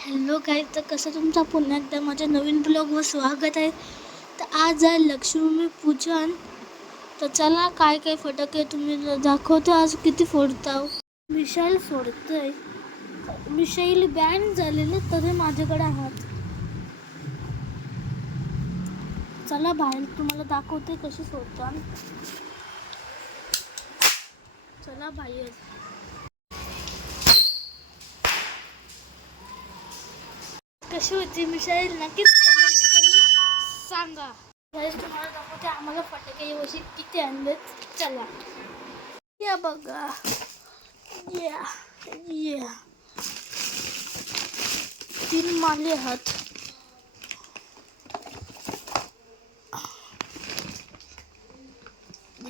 Hello guys, तर कसं तुमचा पुन्हा एकदा माझ्या नवीन ब्लॉगवर स्वागत आहे. तर आज आहे लक्ष्मीपूजन. तर चला काय काय फटाके तुम्ही दाखवतो आज किती फोडताव. मिसाईल फोडतोय. मिसाईल बॅन झालेलं तरी माझ्याकडे आहात. चला बाहेर तुम्हाला दाखवते कशी फोडतो. चला बाहेर. कशी होती मिसाईल नक्कीच कमेंट करून सांगा. गाईज तुम्हाला दाखवते आम्हाला फटाके यावर्षी किती आणलेत. चला या बघा. या 3 माले आहात.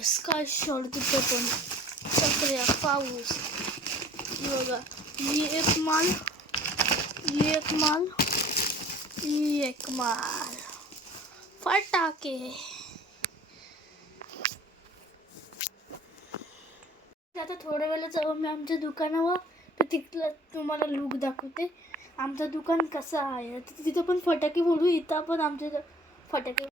स्काय शॉट तिथे पण चक्र्या पाऊस बघा. ही एक माल, ही एक माल, ही एक माल फटाके. आता थोड्या वेळा जाऊ मी आमच्या दुकानावर. तर तिथलं तुम्हाला लुक दाखवते आमचं दुकान कसं आहे. तिथं पण फटाके फोडू, इथं पण आमच्या फटाके.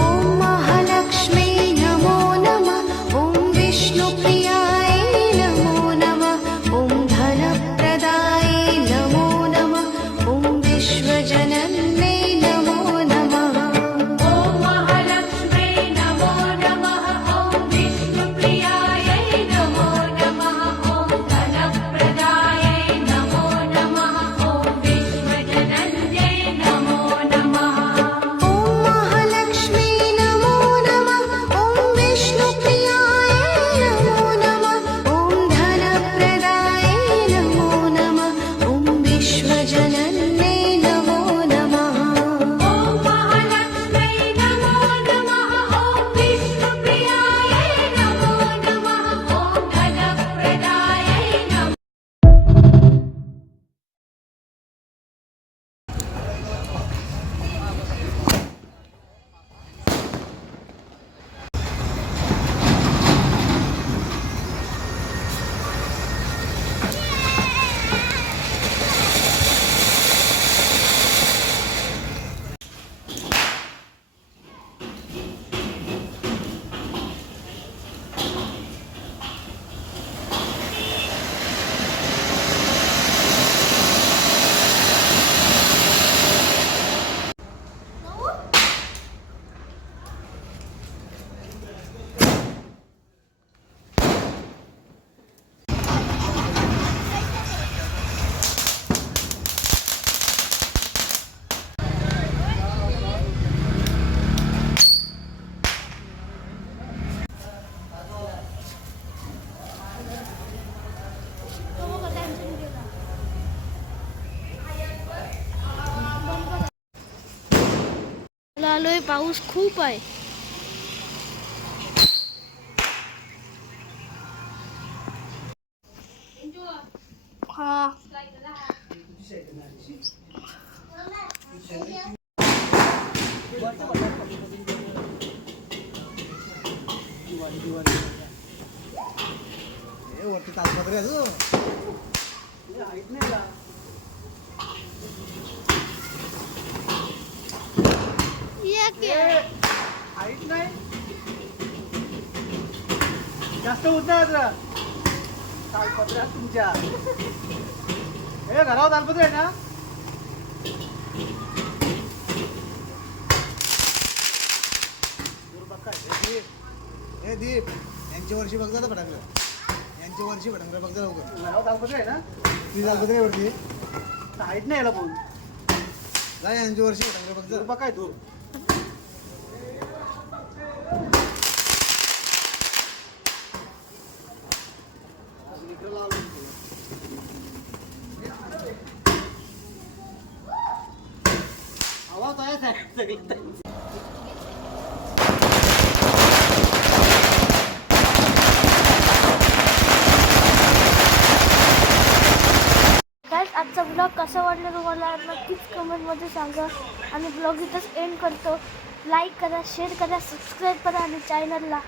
ओम महालक्ष्मी नमो नमः. ओम विष्णुप्रियाय नमो नमः. ओम धनप्रदाय नमो नमः. ओम विश्वजनन्ये नमो नमः. ओम महालक्ष्मी नमो नमः. ओम विष्णुप्रियाय नमो नमः. ओम धनप्रदाय नमो नमः. ओम विश्वजनन्ये नमो नमः. ओम महालक्ष्मी नमो नमः. ओम विष्णुप्रियाय नमो नमः. ओम धनप्रदाय नमो नमः. ओम विश्वजनन्ये नमो नमः. ओम महालक्ष्मी नमो नमः. ओम विष्णुप्रियाय नमो नमः. ओम धनप्रदाय नमो. आलोय, पाऊस खूप आहे. हा वरती तालपत्री अजून हाईट नाही का? हाईट नाही जास्त होत नाही जरा तालपत्र्या तुमच्या. हे घरावर तालपत्र आहे ना. हे दीप यांच्या वर्षी बघ जा फटाकलं. यांच्या वर्षी फटाकलं बघ जा लवकर. घरावर तालपत्र आहे ना. ती तालपत्री वरती हाईट नाही याला बोल जा. यांच्या वर्षी फटाकलं बघ जा. काय तू आवाज आहे सगळं. गाईज आजचा ब्लॉग कसा वाटला तुम्हाला नक्कीच कमेंटमध्ये सांगा. आणि ब्लॉग इथंच एंड करतो. लाईक करा, शेअर करा, सबस्क्राईब करा आणि चॅनलला